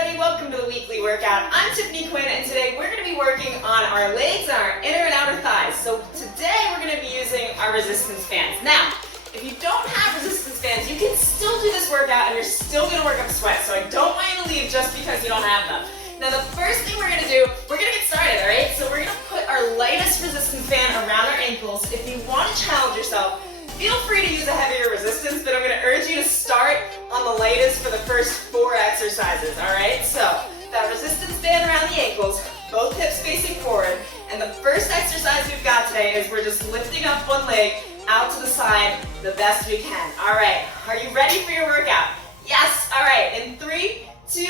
everybody, welcome to the weekly workout. I'm Tiffany Quinn and today we're going to be working on our legs and our inner and outer thighs. So today we're going to be using our resistance bands. Now, if you don't have resistance bands, you can still do this workout and you're still going to work up sweat. So I don't want you to leave just because you don't have them. Now the first thing we're going to do, we're going to get started, alright? So we're going to put our lightest resistance band around our ankles. If you want to challenge yourself, feel free to use a heavier resistance, but I'm going to urge you to start on the lightest for the first 4 exercises, alright? So, that resistance band around the ankles, both hips facing forward, and the first exercise we've got today is we're just lifting up one leg out to the side the best we can. Alright, are you ready for your workout? Yes! Alright, in 3, 2,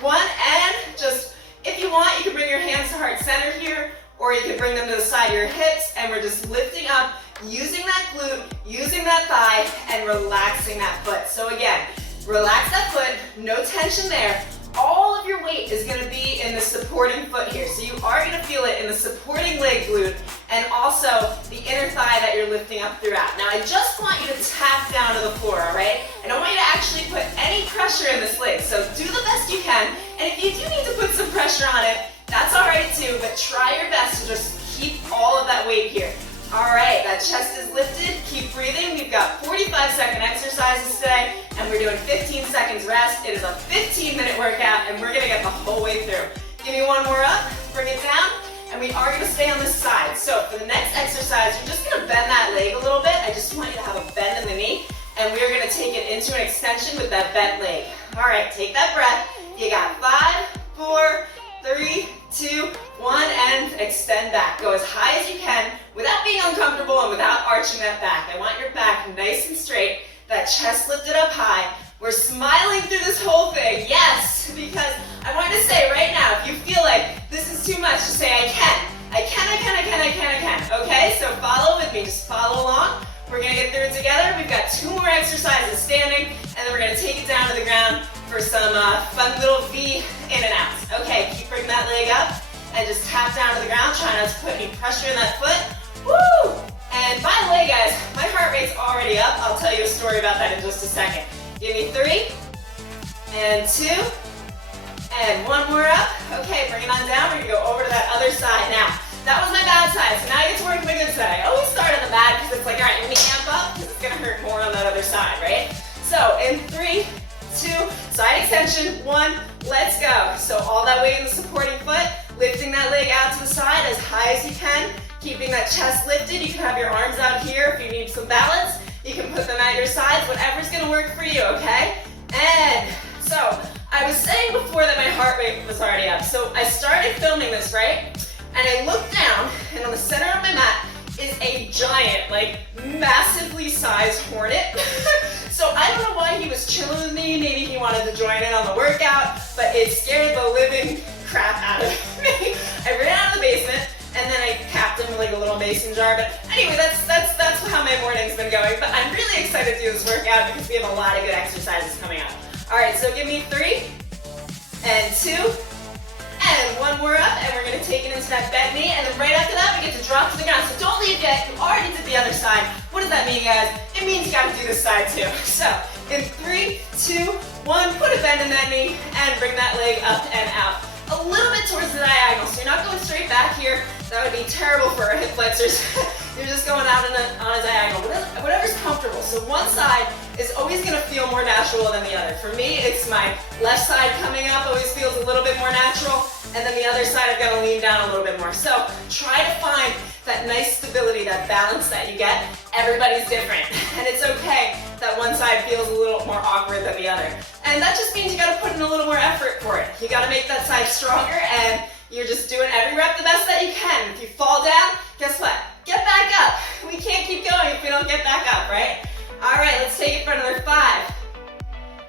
1, and just, if you want, you can bring your hands to heart center here, or you can bring them to the side of your hips, and we're just lifting up, using that glute, using that thigh, and relaxing that foot. So again, relax that foot, no tension there. All of your weight is going to be in the supporting foot here. So you are going to feel it in the supporting leg glute and also the inner thigh that you're lifting up throughout. Now I just want you to tap down to the floor, alright? I don't want you to actually put any pressure in this leg. So do the best you can. And if you do need to put some pressure on it, that's alright too, but try your best to just keep all of that weight here. Alright, that chest is lifted, keep breathing. We've got 45-second exercises today, and we're doing 15 seconds rest. It is a 15-minute workout, and we're gonna get the whole way through. Give me one more up, bring it down, and we are gonna stay on this side. So for the next exercise, you're just gonna bend that leg a little bit. I just want you to have a bend in the knee, and we're gonna take it into an extension with that bent leg. Alright, take that breath. You got 5, 4, 3, 2, 1, and extend back. Go as high as you can without being uncomfortable and without arching that back. I want your back nice and straight, that chest lifted up high. We're smiling through this whole thing, yes, because I want to say right now, if you feel like this is too much, just say I can. I can, I can, I can, I can, I can. Okay, so follow with me, just follow along. We're gonna get through it together. We've got 2 more exercises standing, and then we're gonna take it down to the ground for some fun little V in and outs. Okay, keep bringing that leg up and just tap down to the ground. Try not to put any pressure in that foot. Woo! And by the way, guys, my heart rate's already up. I'll tell you a story about that in just a second. Give me 3, and 2, and 1 more up. Okay, bring it on down. We're gonna go over to that other side now. That was my bad side, so now I get to work my good side. I always start on the bad because it's like, all right, let me amp up because it's gonna hurt more on that other side, right? So in 3, 2, side extension, 1, let's go. So all that weight in the supporting foot, lifting that leg out to the side as high as you can, keeping that chest lifted. You can have your arms out here if you need some balance. You can put them at your sides, whatever's gonna work for you, okay? And so I was saying before that my heart rate was already up. So I started filming this, right? And I looked down, and on the center of my mat is a giant, like massively sized hornet. So I don't know why he was chilling with me. Maybe he wanted to join in on the workout, but it scared the living crap out of me. I ran out of the basement, and then I capped him with like a little mason jar. But anyway, that's how my morning's been going. But I'm really excited to do this workout because we have a lot of good exercises coming up. All right, so give me 3, and 2, and 1 more up, and we're gonna take it into that bent knee, and then right after that, we get to drop to the ground. So don't leave yet, you already did the other side. What does that mean, guys? It means you gotta do this side too. So, in 3, 2, 1, put a bend in that knee, and bring that leg up and out. A little bit towards the diagonal, so you're not going straight back here. That would be terrible for our hip flexors. You're just going out on a diagonal, whatever's comfortable. So one side is always gonna feel more natural than the other. For me, it's my left side coming up, always feels a little bit more natural, and then the other side I've got to lean down a little bit more. So try to find that nice stability, that balance that you get. Everybody's different, and it's okay that one side feels a little more awkward than the other. And that just means you got to put in a little more effort for it. You got to make that side stronger, and you're just doing every rep the best that you can. If you fall down, guess what? Get back up. We can't keep going if we don't get back up, right? All right, let's take it for another 5,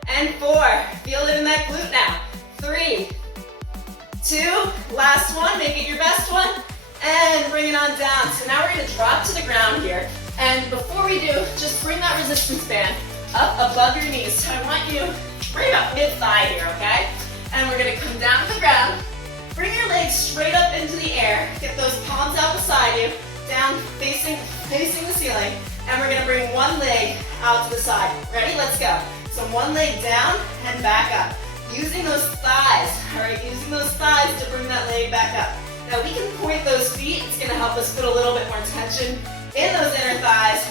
and 4. Feel it in that glute now. 3, 2, last one, make it your best one, and bring it on down. So now we're gonna drop to the ground here, and before we do, just bring that resistance band up above your knees. So I want you right about mid-thigh here, okay? And we're gonna come down to the ground, bring your legs straight up into the air, get those palms out beside you, down facing the ceiling, and we're gonna bring one leg out to the side. Ready? Let's go. So one leg down and back up. using those thighs, all right, using those thighs to bring that leg back up. Now we can point those feet. It's gonna help us put a little bit more tension in those inner thighs.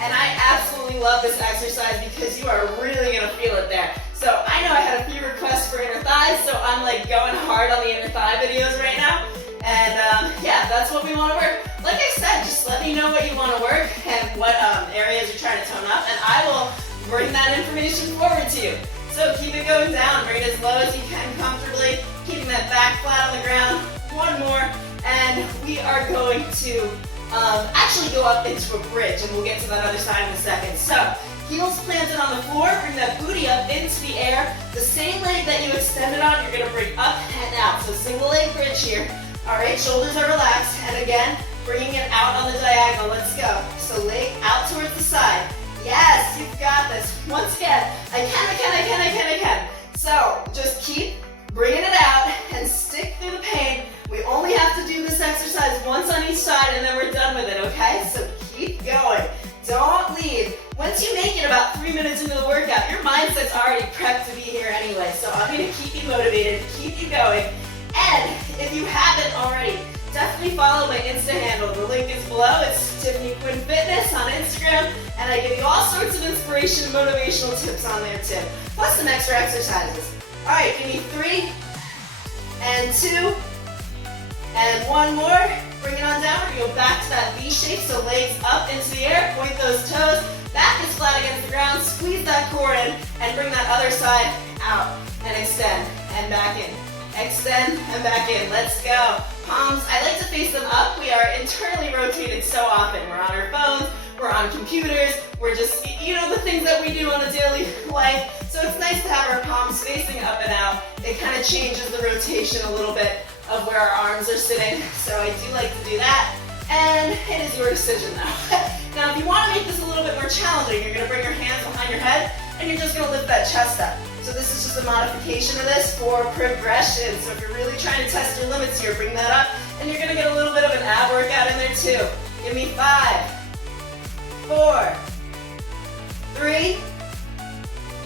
And I absolutely love this exercise because you are really gonna feel it there. So I know I had a few requests for inner thighs, so I'm like going hard on the inner thigh videos right now. And yeah, that's what we wanna work. Like I said, just let me know what you wanna work and what areas you're trying to tone up, and I will bring that information forward to you. So keep it going down, bring it as low as you can comfortably, keeping that back flat on the ground. One more, and we are going to actually go up into a bridge, and we'll get to that other side in a second. So, heels planted on the floor, bring that booty up into the air. The same leg that you extended on, you're gonna bring up and out. So single leg bridge here. All right, shoulders are relaxed, and again, bringing it out on the diagonal. Let's go. So leg out towards the side. Yes, you've got this. Once again, I can. So just keep bringing it out and stick through the pain. We only have to do this exercise once on each side and then we're done with it, okay? So keep going. Don't leave. Once you make it about 3 minutes into the workout, your mindset's already prepped to be here anyway. So I'm gonna keep you motivated, keep you going. And if you haven't already, definitely follow my Insta handle. The link is below. It's Tiffany Quinn Fitness on Instagram. And I give you all sorts of inspiration and motivational tips on there too. Plus some extra exercises. All right, give me 3 and 2 and 1 more. Bring it on down. We're gonna go back to that V shape. So legs up into the air, point those toes. Back is flat against the ground. Squeeze that core in and bring that other side out and extend and back in. Extend and back in. Let's go. Palms, I like to face them up. We are internally rotated so often. We're on our phones, we're on computers, we're just, you know, the things that we do on a daily life. So it's nice to have our palms facing up and out. It kind of changes the rotation a little bit of where our arms are sitting. So I do like to do that. And it is your decision though. Now, if you want to make this a little bit more challenging, you're going to bring your hands behind your head and you're just going to lift that chest up. So this is just a modification of this for progression. So if you're really trying to test your limits here, bring that up and you're going to get a little bit of an ab workout in there too. Give me 5, 4, 3,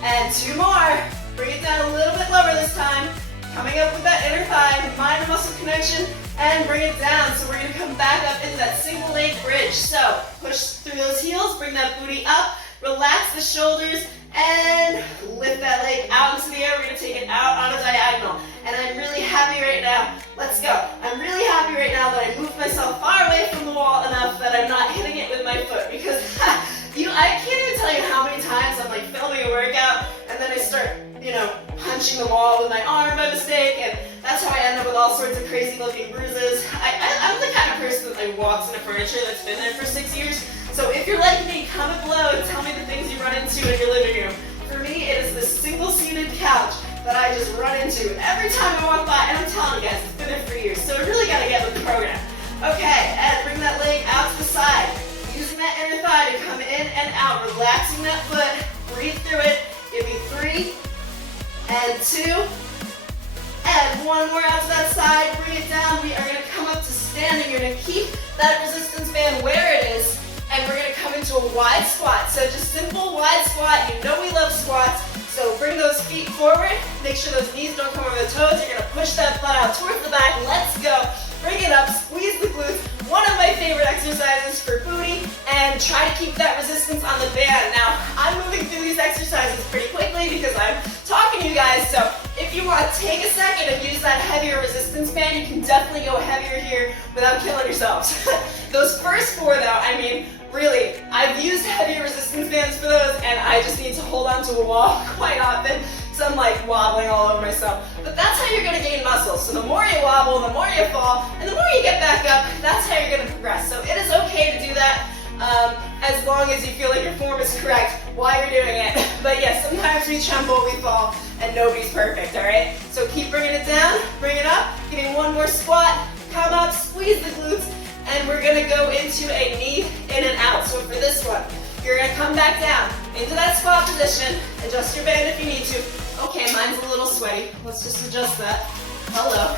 and 2 more. Bring it down a little bit lower this time. Coming up with that inner thigh, mind and muscle connection, and bring it down. So we're going to come back up into that single leg bridge. So push through those heels, bring that booty up, relax the shoulders, and lift that leg out into the air. We're going to take it out on a diagonal. And I'm really happy right now. Let's go. I'm really happy right now that I moved myself far away from the wall enough that I'm not hitting it with my foot. Because I can't even tell you how many times I'm like filming a workout and then I start, punching the wall with my arm by mistake, and that's how I end up with all sorts of crazy looking bruises. I'm the kind of person that like walks into furniture that's been there for 6 years. So if you're like me, comment below and tell me the things you run into in your living room. For me, it is this single-seated couch that I just run into every time I walk by, and I'm telling you guys, it's been there for years, so I really gotta get with the program. Okay, and bring that leg out to the side. Using that inner thigh to come in and out, relaxing that foot, breathe through it. Give me 3, and 2, and 1 more out to that side. Bring it down. We are gonna come up to standing. You're gonna keep that resistance band where it is, and we're gonna come into a wide squat. So just simple wide squat. You know we love squats. So bring those feet forward. Make sure those knees don't come over the toes. You're gonna push that butt out towards the back. Let's go. Bring it up, squeeze the glutes. One of my favorite exercises for booty, and try to keep that resistance on the band. Now, I'm moving through these exercises pretty quickly because I'm talking to you guys, so if you want to take a second and use that heavier resistance band, you can definitely go heavier here without killing yourselves. Those first 4 though, I mean, really, I've used heavier resistance bands for those, and I just need to hold on to a wall quite often. So I'm like wobbling all over myself. But that's how you're gonna gain muscle. So the more you wobble, the more you fall, and the more you get back up, that's how you're gonna progress. So it is okay to do that as long as you feel like your form is correct while you're doing it. But yes, sometimes we tremble, we fall, and nobody's perfect, all right? So keep bringing it down, bring it up, getting 1 more squat, come up, squeeze the glutes, and we're gonna go into a knee in and out. So for this one, you're gonna come back down into that squat position, adjust your band if you need to. Okay, mine's a little sweaty. Let's just adjust that. Hello.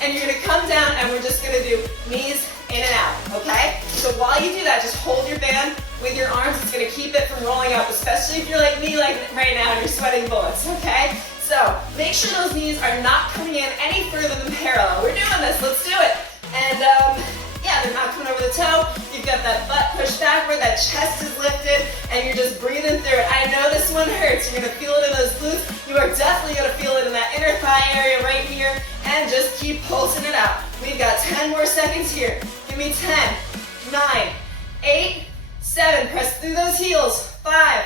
And you're gonna come down and we're just gonna do knees in and out, okay? So while you do that, just hold your band with your arms. It's gonna keep it from rolling up, especially if you're like me like right now and you're sweating bullets, okay? So make sure those knees are not coming in any further than parallel. We're doing this, let's do it. And yeah, they're not coming over the toe. You've got that butt pushed backward, that chest is lifted, and you're just breathing through it. I know this one hurts. You're gonna feel it in those glutes. You are definitely gonna feel it in that inner thigh area right here, and just keep pulsing it out. We've got 10 more seconds here. Give me 10, 9, 8, 7. Press through those heels. 5,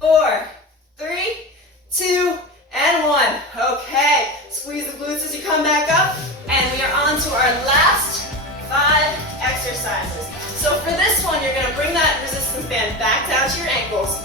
4, 3, 2, and 1. Okay, squeeze the glutes as you come back up, and we are on to our last 5 exercises. So for this one, you're gonna bring that resistance band back down to your ankles,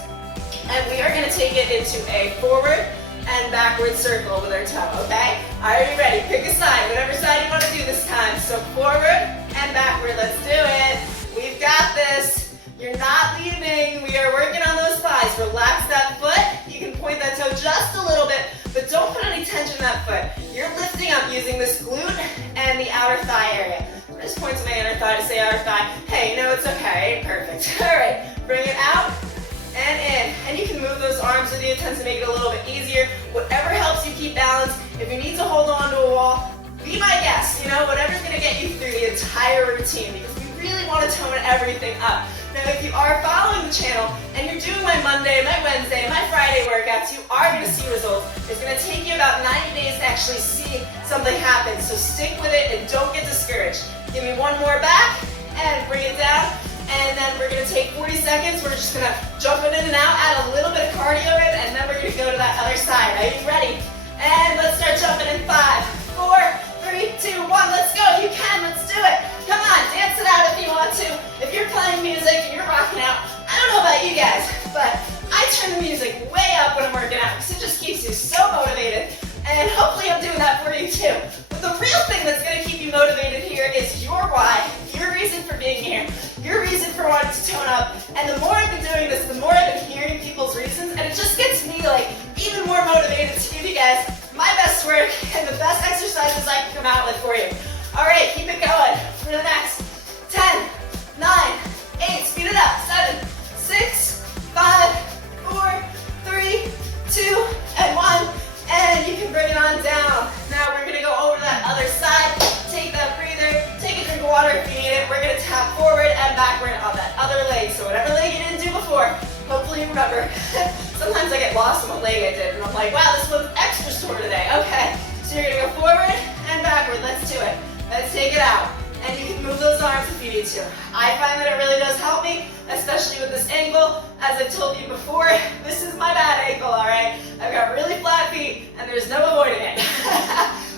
and we are gonna take it into a forward and backward circle with our toe, okay? Are you ready? Pick a side, whatever side you wanna do this time. So forward and backward, let's do it. We've got this. You're not leaving. We are working on those thighs. Relax that foot. You can point that toe just a little bit, but don't put any tension in that foot. You're lifting up using this glute and the outer thigh area. I just point to my inner thigh to say outer thigh. Hey, you know it's okay, ain't perfect. All right, bring it out and in. And you can move those arms with you. It tends to make it a little bit easier. Whatever helps you keep balance. If you need to hold on to a wall, be my guest. You know, whatever's gonna get you through the entire routine, because we really want to tone everything up. Now, if you are following the channel and you're doing my Monday, my Wednesday, my Friday workouts, you are going to see results. It's going to take you about 90 days to actually see something happen. So stick with it and don't get discouraged. Give me one more back and bring it down. And then we're going to take 40 seconds. We're just going to jump it in and out, add a little bit of cardio in, and then we're going to go to that other side. Are you ready? And let's start jumping in 5, 4, 3, 2, 1. Let's go. You can. Let's do it. Come on, dance it out if you want to. If you're playing music and you're rocking out, I don't know about you guys, but I turn the music way up when I'm working out because it just keeps you so motivated. And hopefully I'm doing that for you too. But the real thing that's going to keep you motivated here is your why, your reason for being here, your reason for wanting to tone up. And the more I've been doing this, the more I've been hearing people's reasons, and it just gets me like even more motivated to give you guys my best work and the best exercises I can come out with for you. All right, keep it going for the next 10, 9, 8, speed it up, 7, 6, 5, 4, 3, 2, and 1, and you can bring it on down. Now we're gonna go over to that other side, take that breather, take a drink of water if you need it. We're gonna tap forward and backward on that other leg. So whatever leg you didn't do before, hopefully you remember. Sometimes I get lost on what leg I did, and I'm like, wow, this one's extra sore today. Okay, so you're gonna go forward and backward, let's do it. Let's take it out. And you can move those arms if you need to. I find that it really does help me, especially with this ankle. As I've told you before, this is my bad ankle, all right? I've got really flat feet, and there's no avoiding it.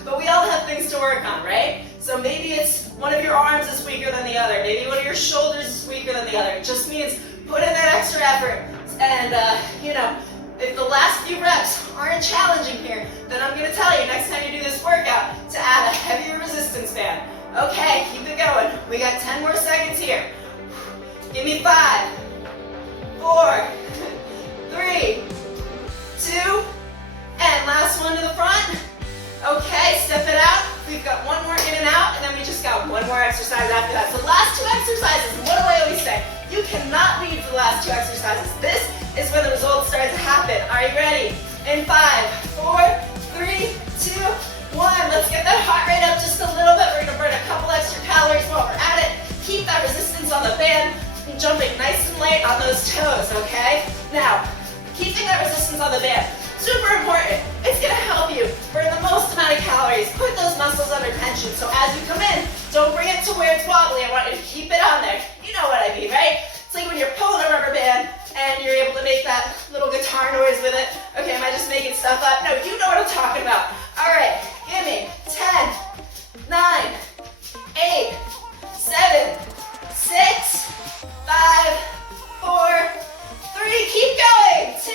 But we all have things to work on, right? So maybe it's one of your arms is weaker than the other. Maybe one of your shoulders is weaker than the other. It just means put in that extra effort. And, you know, if the last few reps aren't challenging here, then I'm going to tell you next time you do this workout to add a heavier resistance band. Okay, keep it going. We got 10 more seconds here. Give me 5, 4, 3, 2, and last one to the front. Okay, step it out. We've got one more in and out, and then we just got one more exercise after that. So last 2 exercises, what do I always say? You cannot leave the last 2 exercises. This is when the results start to happen. Are you ready? In 5, 4, 3, 2, 1. Let's get that heart rate up just a little bit. We're gonna burn a couple extra calories while we're at it. Keep that resistance on the band. Jumping nice and light on those toes, okay? Now, keeping that resistance on the band, super important. It's gonna help you burn the most amount of calories, put those muscles under tension. So as you come in, don't bring it to where it's wobbly. I want you to keep it on there. You know what I mean, right? It's like when you're pulling a rubber band and you're able to make that little guitar noise with it. Okay, am I just making stuff up? No, you know what I'm talking about. All right, give me 10, 9, 8, 7, 6, 5, 4, 3, keep going, 2,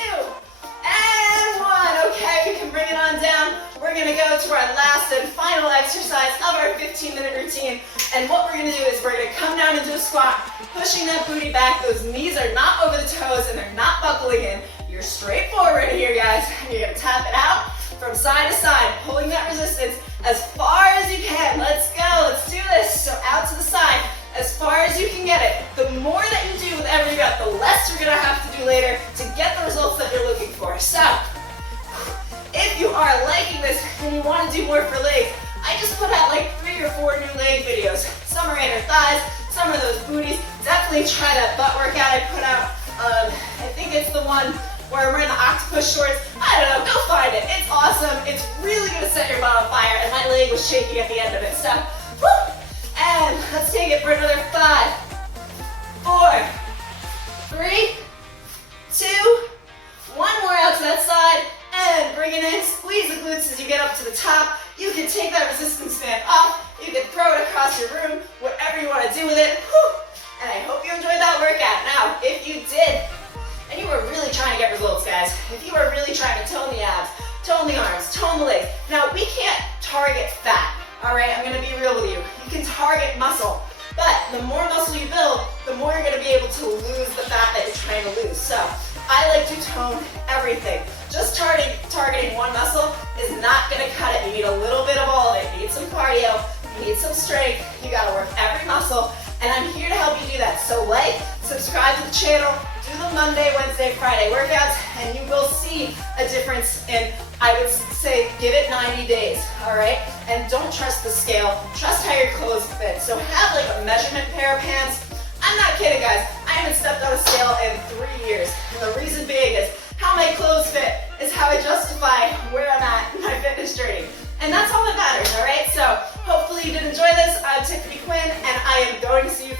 and 1. Okay, we can bring it on down. We're gonna go to our last and final exercise of our 15-minute routine. And what we're gonna do is we're gonna come down into a squat, pushing that booty back. Those knees are not over the toes and they're not buckling in. You're straight forward here, guys. You're gonna tap it out from side to side, pulling that resistance as far as you can. Let's go, let's do this. So out to the side, as far as you can get it. The more that you do with every rep, the less you're gonna have to do later to get the results that you're looking for. So, if you are liking this and you want to do more for legs, I just put out like 3 or 4 new leg videos. Some are inner thighs, some are those booties. Definitely try that butt workout I put out. I think it's the one where I'm wearing the octopus shorts. I don't know, go find it. It's awesome. It's really gonna set your butt on fire, and my leg was shaking at the end of it. So, woo! And let's take it for another 5, 4, 3, 2, one more out to that side, and bring it in. Squeeze the glutes as you get up to the top. You can take that resistance band off. You can throw it across your room, whatever you want to do with it. Whew. And I hope you enjoyed that workout. Now, if you did, and you were really trying to get results, guys, if you were really trying to tone the abs, tone the arms, tone the legs. Now, we can't target fat, all right? I'm going to be real with you. You can target muscle, but the more muscle you build, the more you're going to be able to lose the fat that you're trying to lose. So I like to tone everything. Just targeting one muscle is not going to cut it. You need a little bit of all of it. You need some cardio, you need some strength, you got to work every muscle, and I'm here to help you do that. So like, subscribe to the channel, do the Monday, Wednesday, Friday workouts, and you will see a difference in, I would say, give it 90 days, all right? And don't trust the scale, trust how your clothes fit. So have like a measurement pair of pants. I'm not kidding, guys. I haven't stepped on a scale in 3 years. And the reason being is how my clothes fit is how I justify where I'm at in my fitness journey. And that's all that matters, all right? So hopefully you did enjoy this. I'm Tiffany Quinn, and I am going to see you